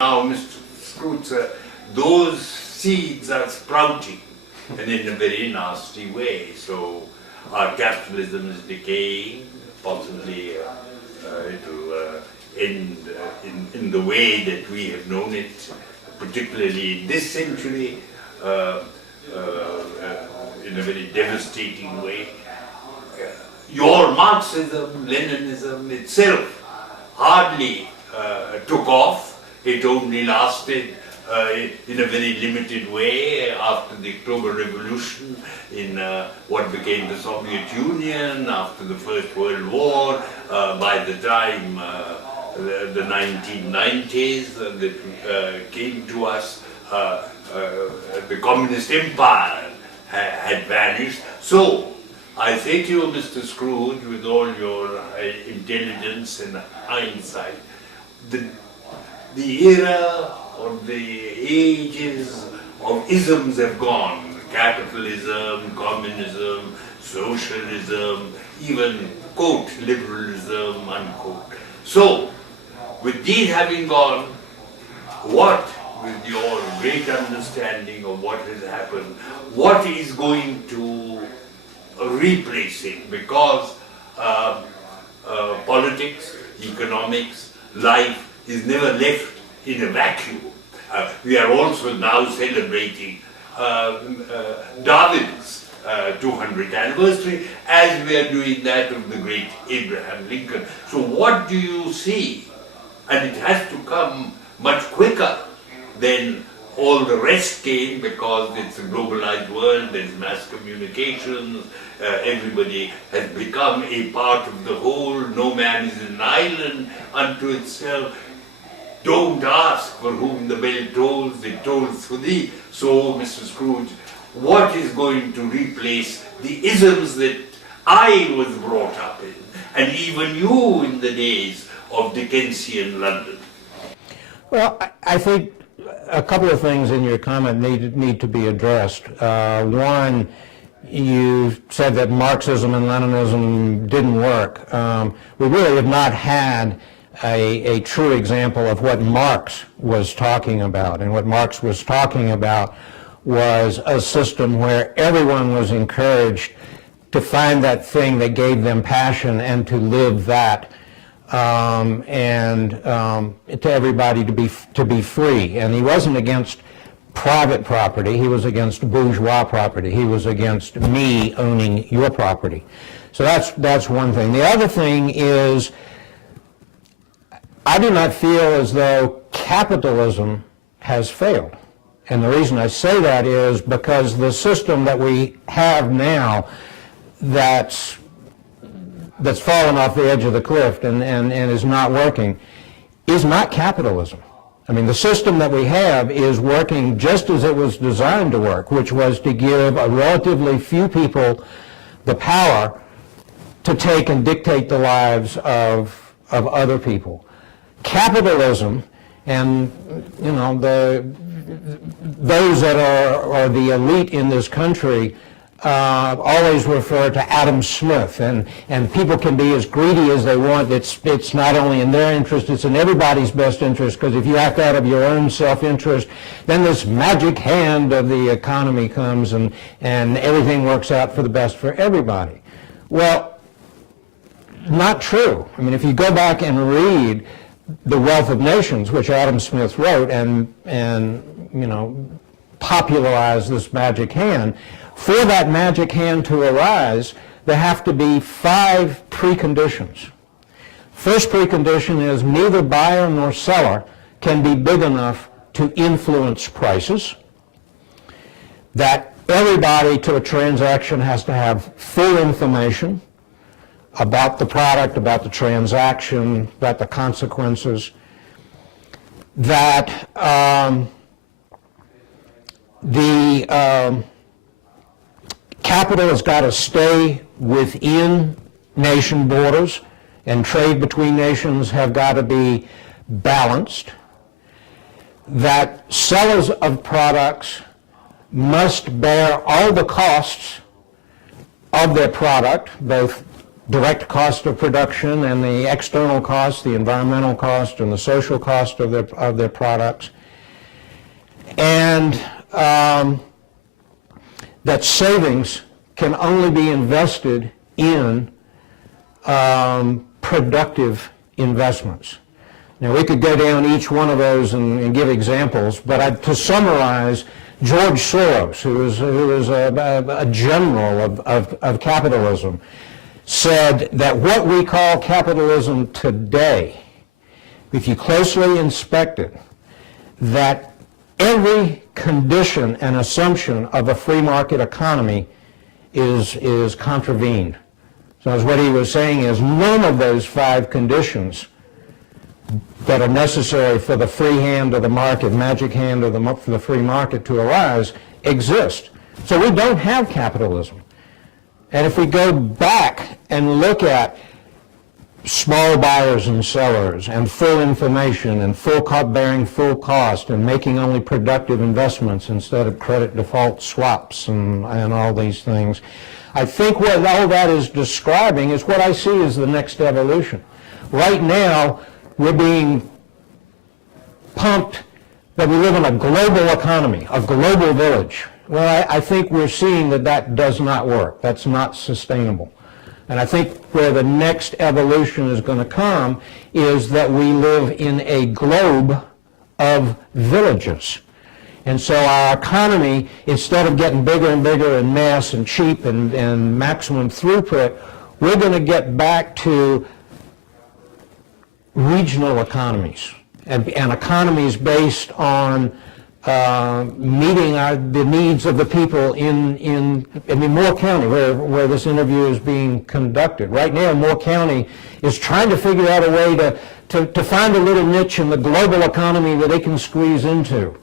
Now, Mr. Scrooge, those seeds are sprouting, and in a very nasty way. So our capitalism is decaying, possibly it will end in the way that we have known it, particularly in this century, in a very devastating way. Your Marxism, Leninism itself hardly took off. It only lasted in a very limited way after the October Revolution, in what became the Soviet Union, after the First World War. By the time the 1990s that came to us, the communist empire had vanished. So I say to you, Mr. Scrooge, with all your intelligence and hindsight, the era or the ages of isms have gone. Capitalism, communism, socialism, even, quote, liberalism, unquote. So, with these having gone, what, with your great understanding of what has happened, what is going to replace it? Because politics, economics, life is never left in a vacuum. We are also now celebrating Darwin's 200th anniversary, as we are doing that of the great Abraham Lincoln. So what do you see? And it has to come much quicker than all the rest came, because it's a globalized world, there's mass communications, everybody has become a part of the whole, no man is an island unto itself. Don't ask for whom the bell tolls, it tolls for thee. So, Mr. Scrooge, what is going to replace the isms that I was brought up in, and even you in the days of Dickensian London? Well, I think a couple of things in your comment need to be addressed. One, you said that Marxism and Leninism didn't work. We really have not had a true example of what Marx was talking about. And what Marx was talking about was a system where everyone was encouraged to find that thing that gave them passion and to live that, and to everybody to be free. And he wasn't against private property, he was against bourgeois property. He was against me owning your property. So that's one thing. The other thing is, I do not feel as though capitalism has failed. And the reason I say that is because the system that we have now that's fallen off the edge of the cliff and is not working is not capitalism. I mean, the system that we have is working just as it was designed to work, which was to give a relatively few people the power to take and dictate the lives of other people. Capitalism, and you know, those that are the elite in this country always refer to Adam Smith, and people can be as greedy as they want. It's not only in their interest, it's in everybody's best interest, because if you act out of your own self-interest, then this magic hand of the economy comes and everything works out for the best for everybody. Well, not true. I mean, if you go back and read The Wealth of Nations, which Adam Smith wrote and you know, popularized this magic hand, for that magic hand to arise, there have to be 5 preconditions. First precondition is neither buyer nor seller can be big enough to influence prices. That everybody to a transaction has to have full information about the product, about the transaction, about the consequences. That the capital has got to stay within nation borders, and trade between nations have got to be balanced. That sellers of products must bear all the costs of their product, both direct cost of production and the external cost, the environmental cost and the social cost of their products, and that savings can only be invested in productive investments. Now, we could go down each one of those and give examples, but to summarize, George Soros, who is a general of capitalism, said that what we call capitalism today, if you closely inspect it, that every condition and assumption of a free market economy is contravened. So what he was saying is none of those 5 conditions that are necessary for the free hand of the market, magic hand of for the free market to arise, exist. So we don't have capitalism. And if we go back and look at small buyers and sellers and full information and bearing full cost and making only productive investments instead of credit default swaps and all these things, I think what all that is describing is what I see as the next evolution. Right now, we're being pumped that we live in a global economy, a global village. Well, I think we're seeing that does not work. That's not sustainable. And I think where the next evolution is going to come is that we live in a globe of villages. And so our economy, instead of getting bigger and bigger and mass and cheap and maximum throughput, we're going to get back to regional economies and economies based on meeting the needs of the people in Moore County, where this interview is being conducted. Right now, Moore County is trying to figure out a way to find a little niche in the global economy that they can squeeze into.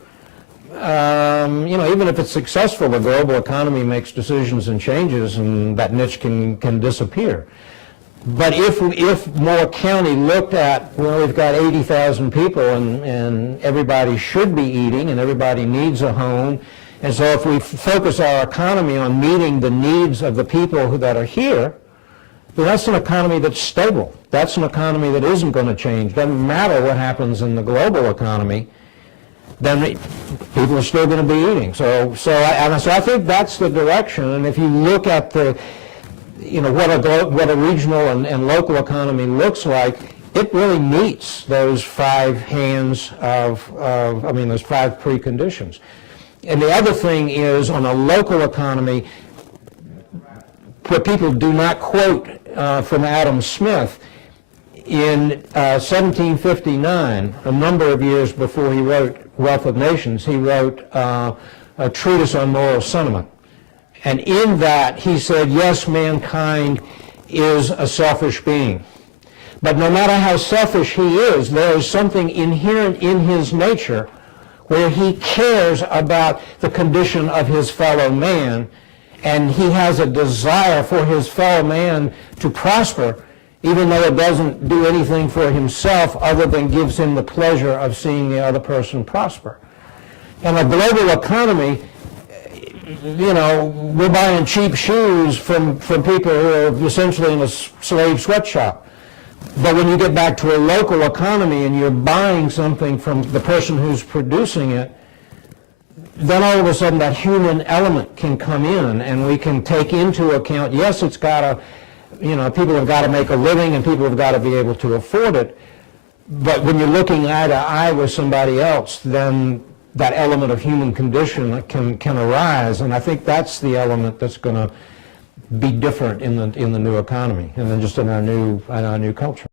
Even if it's successful, the global economy makes decisions and changes, and that niche can disappear. But if Moore County looked at, well, we've got 80,000 people and everybody should be eating and everybody needs a home, and so if we focus our economy on meeting the needs of the people that are here, then that's an economy that's stable. That's an economy that isn't going to change. Doesn't matter what happens in the global economy, then people are still going to be eating. So I think that's the direction, and if you look at what a regional and local economy looks like, it really meets those 5 hands those 5 preconditions. And the other thing is, on a local economy, what people do not quote from Adam Smith, in 1759, a number of years before he wrote Wealth of Nations, he wrote a treatise on moral sentiment. And in that, he said, yes, mankind is a selfish being. But no matter how selfish he is, there is something inherent in his nature where he cares about the condition of his fellow man, and he has a desire for his fellow man to prosper, even though it doesn't do anything for himself other than gives him the pleasure of seeing the other person prosper. In a global economy, we're buying cheap shoes from people who are essentially in a slave sweatshop. But when you get back to a local economy and you're buying something from the person who's producing it, then all of a sudden that human element can come in, and we can take into account, yes, it's got to, people have got to make a living and people have got to be able to afford it. But when you're looking eye to eye with somebody else, then that element of human condition can arise, and I think that's the element that's going to be different in the new economy, and then just in our new culture.